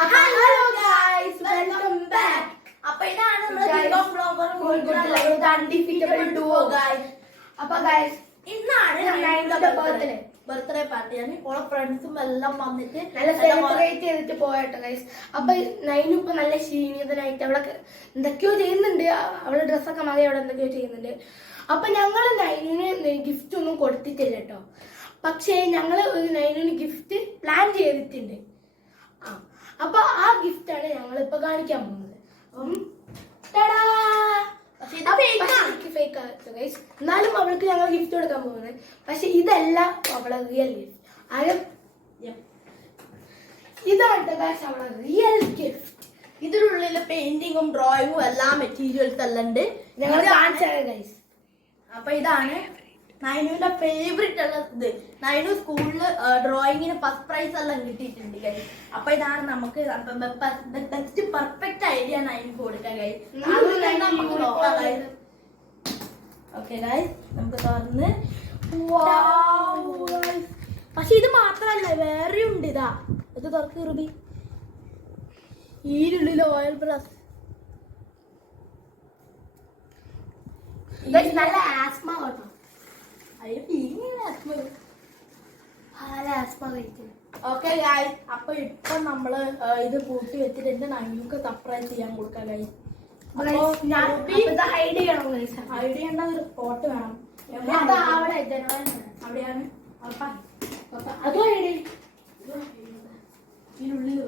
Hello guys, welcome back. അപ്പൊ ഇതാണ് അൺഡിഫീറ്റബിൾ duo guys. അപ്പൊ ഗൈസ്, ഇന്നാണ് ബർത്ത്ഡേ പാർട്ടിയാണ്. ഓളെ ഫ്രണ്ട്സും എല്ലാം വന്നിട്ട് നല്ല സെലിബ്രേറ്റ് ചെയ്തിട്ട് പോയട്ടോ ഗൈസ്. അപ്പൊ നൈനു ഇപ്പൊ നല്ല ക്ഷീണിതനായിട്ട് അവളെ എന്തൊക്കെയോ ചെയ്യുന്നുണ്ട്. അവളെ ഡ്രസ്സൊക്കെ മാറി അവിടെ എന്തൊക്കെയോ ചെയ്യുന്നുണ്ട്. അപ്പൊ ഞങ്ങള് നൈനിന് ഗിഫ്റ്റ് ഒന്നും കൊടുത്തിട്ടില്ല കേട്ടോ. പക്ഷേ ഞങ്ങള് ഒരു നൈനിന് ഗിഫ്റ്റ് പ്ലാൻ ചെയ്തിട്ടുണ്ട്. അപ്പൊ ആ ഗിഫ്റ്റ് ആണ് ഞങ്ങളിപ്പോ കാണിക്കാൻ പോകുന്നത്. എന്നാലും അവൾക്ക് ഞങ്ങൾ ഗിഫ്റ്റ് കൊടുക്കാൻ പോകുന്നത്. പക്ഷെ ഇതല്ല അവളെ റിയൽ ഗിഫ്റ്റ്. ഇതാണ് അവളെ റിയൽ ഗിഫ്റ്റ്. ഇതിനുള്ളിൽ പെയിന്റിങ്ങും ഡ്രോയിങ്ങും എല്ലാ മെറ്റീരിയൽസ് എല്ലാം ഉണ്ട്. ഞങ്ങൾ കാണിച്ചാണ് ഗൈസ്. അപ്പൊ ഇതാണ് നൈനുവിന്റെ ഫേവറേറ്റ് ഉള്ള ഇത്. നൈനു സ്കൂളില് ഡ്രോയിങ്ങിന് ഫസ്റ്റ് പ്രൈസ് എല്ലാം കിട്ടിയിട്ടുണ്ട് ഗൈസ്. അപ്പൊ ഇതാണ് നമുക്ക് ബെസ്റ്റ് പെർഫെക്റ്റ് ഐഡിയ നൈനു കൊടുക്കാൻ ഗൈസ്. ഓക്കെ ഗൈസ്, നമുക്ക് തുറന്ന്. പക്ഷെ ഇത് മാത്രല്ല, വേറെ ഉണ്ട്. ഇതാ ഇത് തുറക്ക് റുബി. ഈരുള്ളിൽ ഓയിൽ ബ്രഷ്. നല്ല ആസ്മ കേട്ടോ. ഓക്കെ ഗൈസ്, അപ്പൊ ഇപ്പൊ നമ്മള് ഇത് കൂട്ടി വെച്ചിട്ട് എന്റെ നൈനുക്ക് സർപ്രൈസ് ചെയ്യാൻ കൊടുക്കാം ഗൈസ്. ഹൈഡ് ചെയ്യണം. ഹൈഡ് ചെയ്യേണ്ട ഒരു സ്പോട്ട് വേണം. അവിടെയാണ് അതും ഹൈഡ്. ഇതിനുള്ളിൽ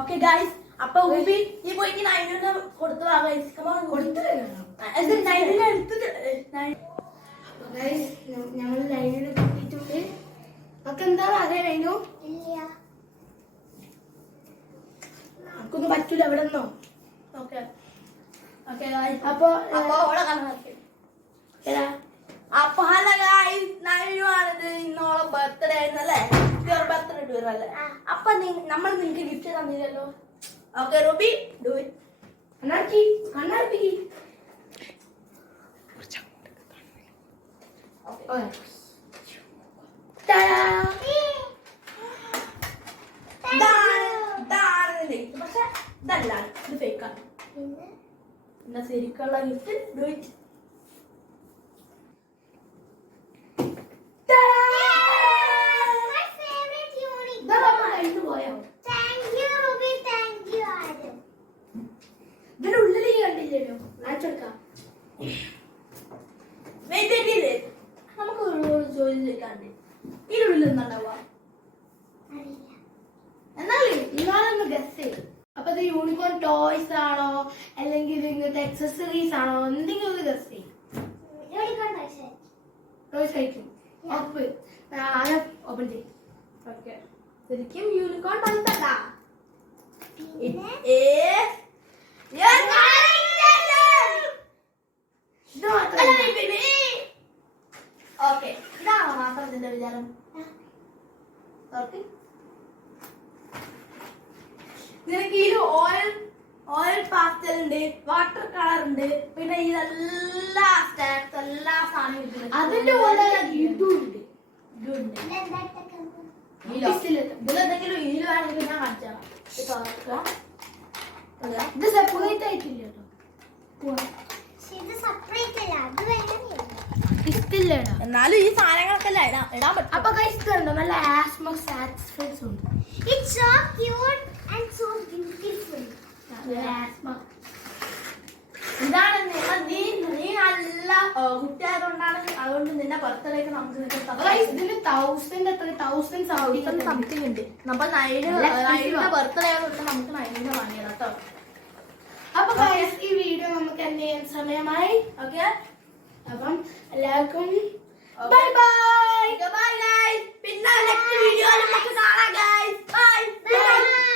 ഓക്കെ ഗൈസ്. അപ്പൊ ഊബി ഈ പോയി നൈനുവിനെ കൊടുത്തതാ ഗൈസ്. ഞങ്ങൾ ലൈനിന് കിട്ടിയിട്ടുണ്ട്. നമുക്ക് എന്താണ് അതേ ലൈനു? നമുക്കൊന്നും പറ്റൂല അവിടെ നിന്നോ. ഓക്കെ അപ്പൊ അപ്പൊ ഹലോ ഗൈസ്, നൈനുവാണിത്. ഇന്നോളെ ബർത്ത്ഡേ ആയിരുന്നല്ലേ? ബർത്ത്ഡേ ടൂർ അല്ലേ? അപ്പൊ നമ്മൾ നിങ്ങക്ക് ഗിഫ്റ്റ് തന്നില്ലല്ലോ. Okay Ruby, do it. കണ്ണാടി പക്ഷെ ഇതല്ല, ഇത് ഫേക്കാണ്. എന്നാ ശരിക്കുള്ള ഗിഫ്റ്റ്. Do it. ഇതിനുള്ളിൽ കണ്ടില്ലല്ലോ. കാണിച്ചെടുക്കാം. നമുക്ക് ഒരു ജോലി ചോദിക്കാണ്ട്. ഇതിനുള്ളിൽ എന്താണ്ടാവുക? എന്നാലൊന്ന് ഗസ് ചെയ്യും. അപ്പൊ ഇത് യൂണിക്കോൺ ടോയ്സ് ആണോ അല്ലെങ്കിൽ ഇങ്ങനത്തെ എക്സസറീസ് ആണോ? എന്തെങ്കിലും ഒന്ന് ഗസ് ചെയ്യും. ടോയ്സ് ആയിരിക്കും. ഓപ്പൺ ചെയ്യും. ഓക്കെ, ശരിക്കും യൂണിക്കോൺ ടോയ്സ് അല്ല. ഓക്കെ, ഇതാണോ മാത്രം ഇതിന്റെ വിചാരം? നിനക്ക് ഈ ഓയിൽ പാസ്റ്റൽ ഉണ്ട്, വാട്ടർ കളർ ഉണ്ട്, പിന്നെ ഇതെല്ലാ സ്റ്റാക്സ് എല്ലാ സാധനവും. അതിന്റെ കൂടെ ഇതുണ്ട്. ഇതിലെന്തെങ്കിലും ഈലുവാണെങ്കിൽ ഞാൻ കാണിച്ചാൽ ഇത് സെപ്പറേറ്റ് ആയിട്ടില്ല കേട്ടോ. എന്നാലും ഈ സാധനങ്ങളൊക്കെ ഇടാൻ പറ്റും. അപ്പൊ ഗൈസ് ഇതുണ്ടോ നല്ല ആസ്മ സാറ്റിസ്ഫൈസ് ഉണ്ട്. It's so cute and so beautiful. ഇതാണ് നീ നല്ല കുട്ടിയായതുകൊണ്ടാണ്. അതുകൊണ്ട് നിന്നെ ബർത്ത്ഡേക്ക് നമുക്ക് ഇതിന് 1000 സംതിങ് ഉണ്ട്. അപ്പൊ നൈനിന്റെ ബർത്ത്ഡേ ആയതുകൊണ്ട് നമുക്ക് നൈനിനെ വാങ്ങിയത് കേട്ടോ. അപ്പൊ ഗൈസ് ഈ വീഡിയോ നമുക്ക് എന്ത് ചെയ്യാൻ സമയമായി. ഓക്കെ, അപ്പം എല്ലാവർക്കും ബൈ ബൈ. Bye guys. പിന്നെ നെക്സ്റ്റ് വീഡിയോയിൽ നമുക്ക് കാണാം ഗൈസ്. ബൈ.